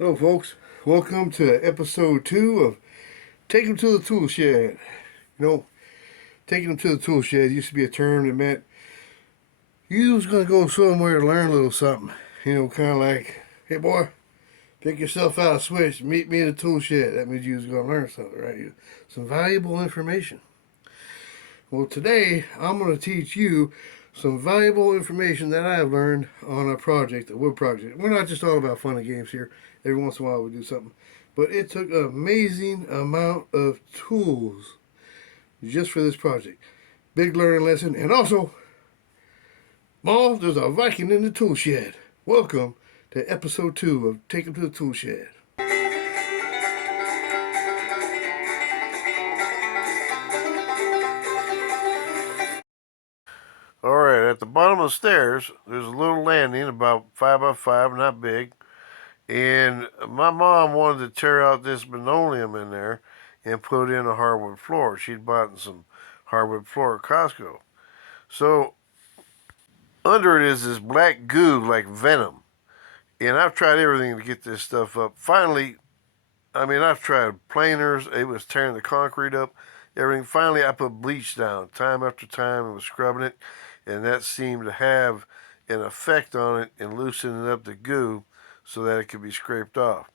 Hello, folks. Welcome to episode 2 of Take 'em to the Tool Shed. You know, taking them to the tool shed used to be a term that meant you was going to go somewhere to learn a little something. Kind of like, hey, boy, pick yourself out a switch, meet me in the tool shed. That means you was going to learn something, right? Some valuable information. Well, today I'm going to teach you some valuable information that I have learned on a project, a wood project. We're not just all about fun and games here. Every once in a while we do something. But it took an amazing amount of tools just for this project. Big learning lesson. And also, Mom, there's a Viking in the tool shed. Welcome to episode 2 of Take 'em to the Tool Shed. All right, at the bottom of the stairs, there's a little landing about 5 by 5, not big. And my mom wanted to tear out this linoleum in there and put in a hardwood floor. She'd bought some hardwood floor at Costco. So under it is this black goo like venom. And I've tried everything to get this stuff up. Finally, I've tried planers. It was tearing the concrete up, everything. Finally, I put bleach down time after time and was scrubbing it. And that seemed to have an effect on it and loosening up the goo so that it could be scraped off.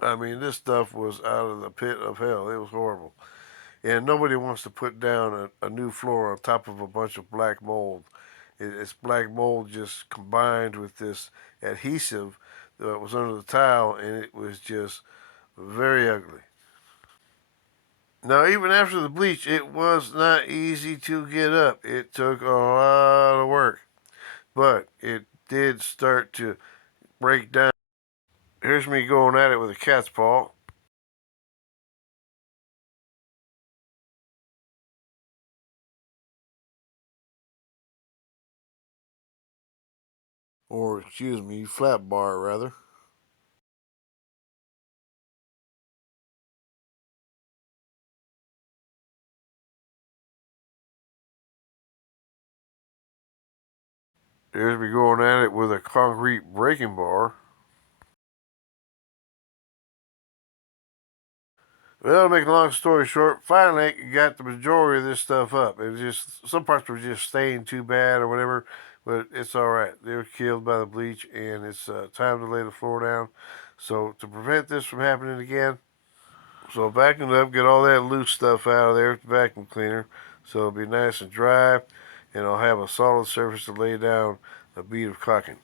This stuff was out of the pit of hell. It was horrible. And nobody wants to put down a new floor on top of a bunch of black mold. It's black mold just combined with this adhesive that was under the tile, and it was just very ugly. Now, even after the bleach, it was not easy to get up. It took a lot of work, but it did start to break down. Here's me going at it with a cat's paw. Or, excuse me, flat bar, rather. Here's me going at it with a concrete breaking bar. Well, to make a long story short, finally I got the majority of this stuff up. It was just, some parts were just staying too bad or whatever, but it's all right. They were killed by the bleach, and it's time to lay the floor down. So to prevent this from happening again, so vacuum it up, get all that loose stuff out of there with the vacuum cleaner, so it'll be nice and dry, and I'll have a solid surface to lay down a bead of caulking.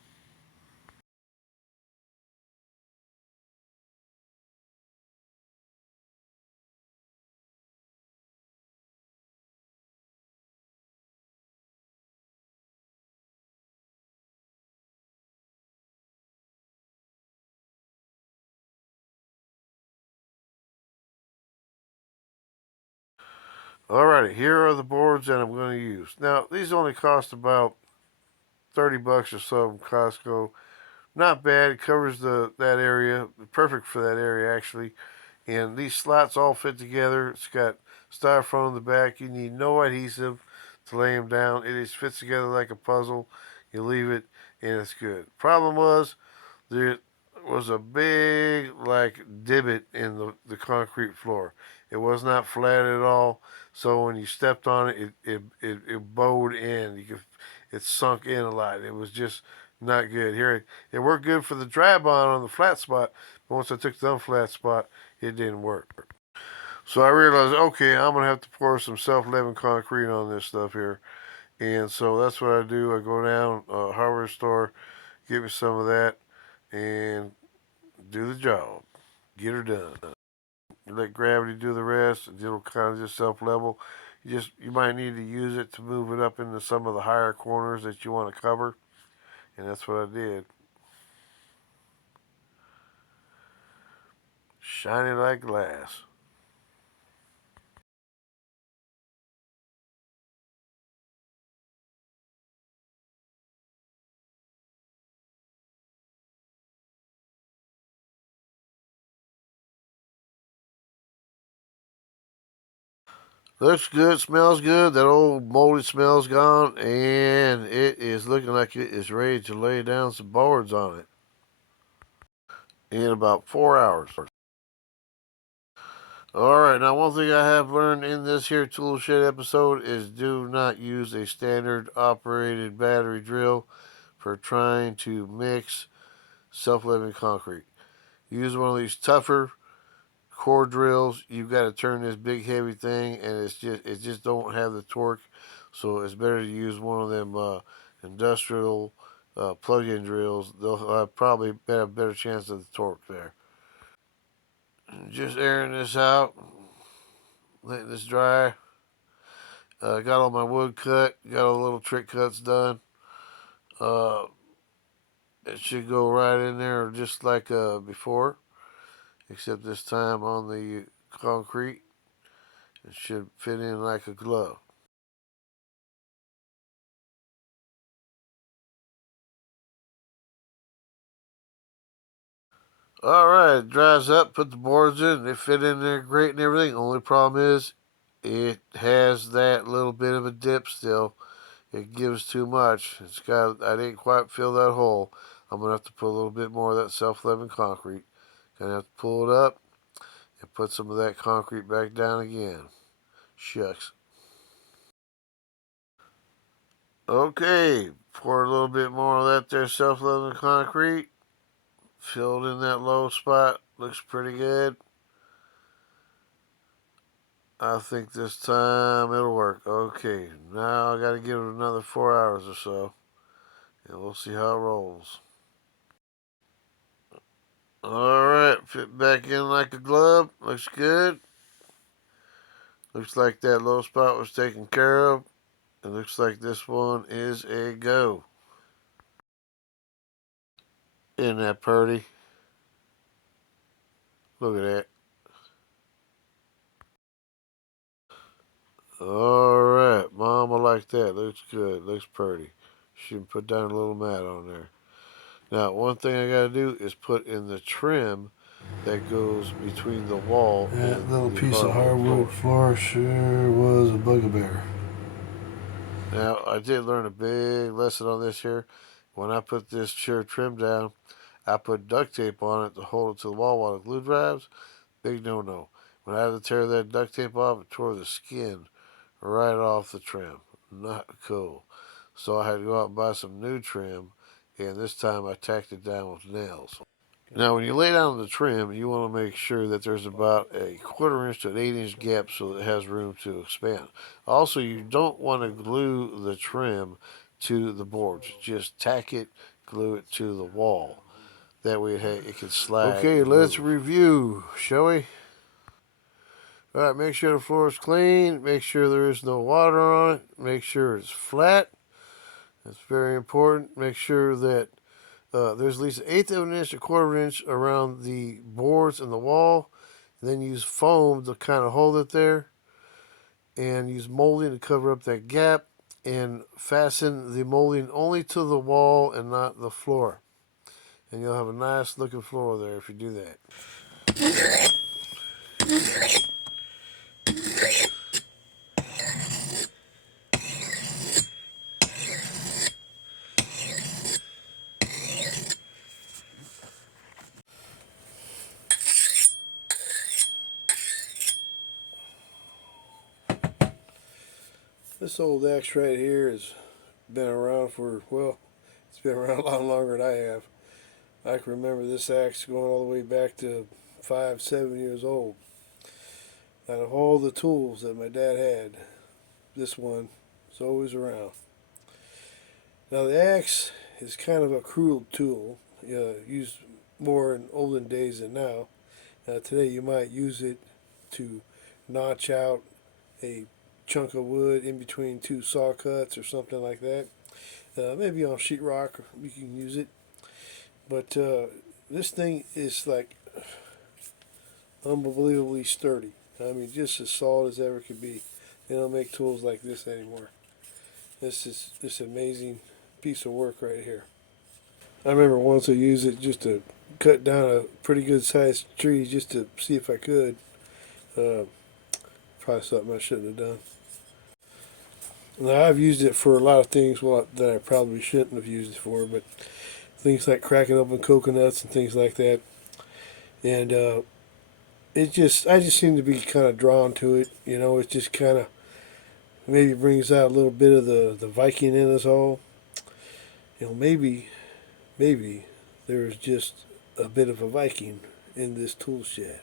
Alrighty, here are the boards that I'm going to use. Now, these only cost about 30 bucks or so from Costco. Not bad. It covers that area. Perfect for that area, actually. And these slots all fit together. It's got styrofoam in the back. You need no adhesive to lay them down. It just fits together like a puzzle. You leave it, and it's good. Problem was, there was a big, like, divot in the concrete floor. It was not flat at all. So when you stepped on it, it bowed in. It sunk in a lot. It was just not good. Here, it worked good for the dry bond on the flat spot, but once I took the unflat spot, it didn't work. So I realized, okay, I'm gonna have to pour some self-leveling concrete on this stuff here, and so that's what I do. I go down hardware store, get me some of that, and do the job. Get her done. You let gravity do the rest, and it'll kind of just self-level. You might need to use it to move it up into some of the higher corners that you want to cover, and that's what I did. Shiny like glass. Looks good, smells good. That old moldy smell's gone, and it is looking like it is ready to lay down some boards on it. in about 4 hours. Alright, now one thing I have learned in this here tool shed episode is do not use a standard operated battery drill for trying to mix self-leveling concrete. Use one of these tougher core drills. You've got to turn this big heavy thing, and it just don't have the torque, so it's better to use one of them industrial plug-in drills. They'll probably have a better chance of the torque there. Just airing this out, letting this dry. Got all my wood cut, got all the little trick cuts done. Uh, it should go right in there just like before, except this time on the concrete. It should fit in like a glove. Alright, it dries up, put the boards in, they fit in there great and everything. Only problem is, it has that little bit of a dip still. It gives too much. I didn't quite fill that hole. I'm going to have to put a little bit more of that self-leveling concrete. Gonna have to pull it up and put some of that concrete back down again. Shucks. Okay, pour a little bit more of that there self-leveling concrete. Filled in that low spot. Looks pretty good. I think this time it'll work. Okay, now I gotta give it another 4 hours or so, and we'll see how it rolls. Alright, fit back in like a glove. Looks good. Looks like that low spot was taken care of. It looks like this one is a go. Isn't that pretty? Look at that. Alright, Mama like that. Looks good. Looks pretty. She can put down a little mat on there. Now, one thing I gotta do is put in the trim that goes between the wall and That little the piece of hardwood floor sure was a bugbear. Now, I did learn a big lesson on this here. When I put this chair trim down, I put duct tape on it to hold it to the wall while the glue dries. Big no-no. When I had to tear that duct tape off, it tore the skin right off the trim. Not cool. So I had to go out and buy some new trim, and this time I tacked it down with nails. Now, when you lay down the trim, you want to make sure that there's about a 1/4 inch to an 1/8 inch gap so that it has room to expand. Also, you don't want to glue the trim to the boards. Just tack it, glue it to the wall. That way it can slide. Okay, let's review, shall we? All right, make sure the floor is clean. Make sure there is no water on it. Make sure it's flat. That's very important. Make sure that there's at least 1/8 of an inch to 1/4 inch around the boards and the wall. And then use foam to kind of hold it there. And use molding to cover up that gap. And fasten the molding only to the wall and not the floor. And you'll have a nice looking floor there if you do that. This old axe right here has been around for, well, it's been around a lot longer than I have. I can remember this axe going all the way back to 5, 7 years old. Out of all the tools that my dad had, this one is always around. Now the axe is kind of a crude tool, used more in olden days than now. Today you might use it to notch out a chunk of wood in between two saw cuts or something like that. Maybe on sheetrock you can use it. But this thing is like unbelievably sturdy. I mean, just as solid as ever could be. They don't make tools like this anymore. This is this amazing piece of work right here. I remember once I used it just to cut down a pretty good sized tree just to see if I could. Probably something I shouldn't have done. Now I've used it for a lot of things that I probably shouldn't have used it for, but things like cracking open coconuts and things like that. and I just seem to be kind of drawn to it. It just kind of maybe brings out a little bit of the Viking in us all. Maybe there's just a bit of a Viking in this tool shed.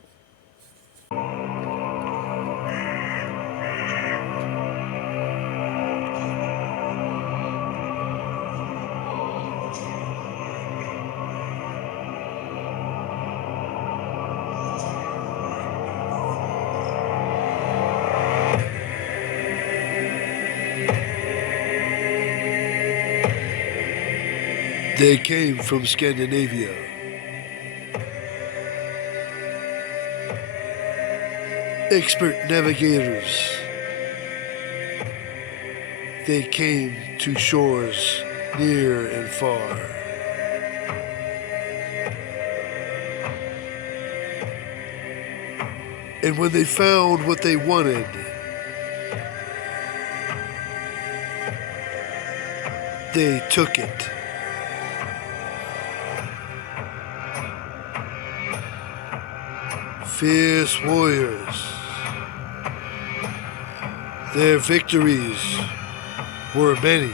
They came from Scandinavia. Expert navigators. They came to shores near and far. And when they found what they wanted, they took it. Fierce warriors. Their victories were many.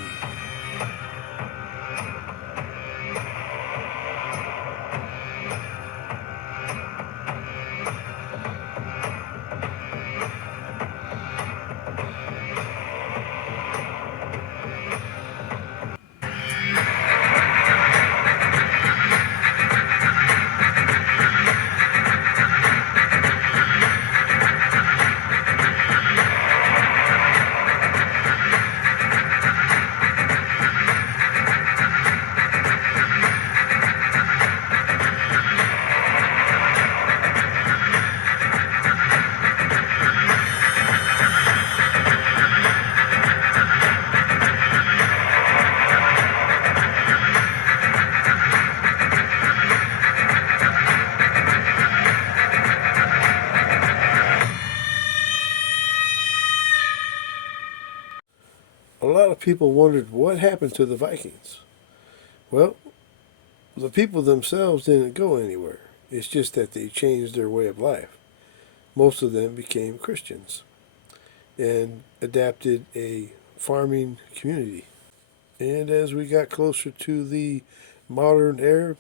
A lot of people wondered what happened to the Vikings. Well, the people themselves didn't go anywhere. It's just that they changed their way of life. Most of them became Christians and adapted a farming community. And as we got closer to the modern era,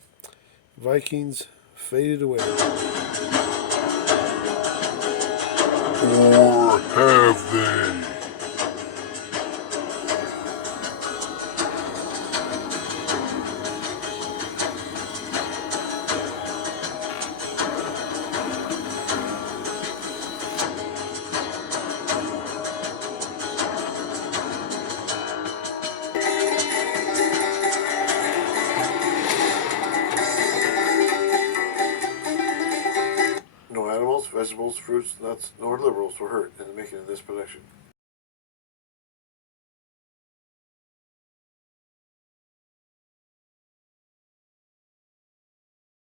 Vikings faded away. Or have they? No animals, vegetables, fruits, nuts, nor liberals were hurt in the making of this production.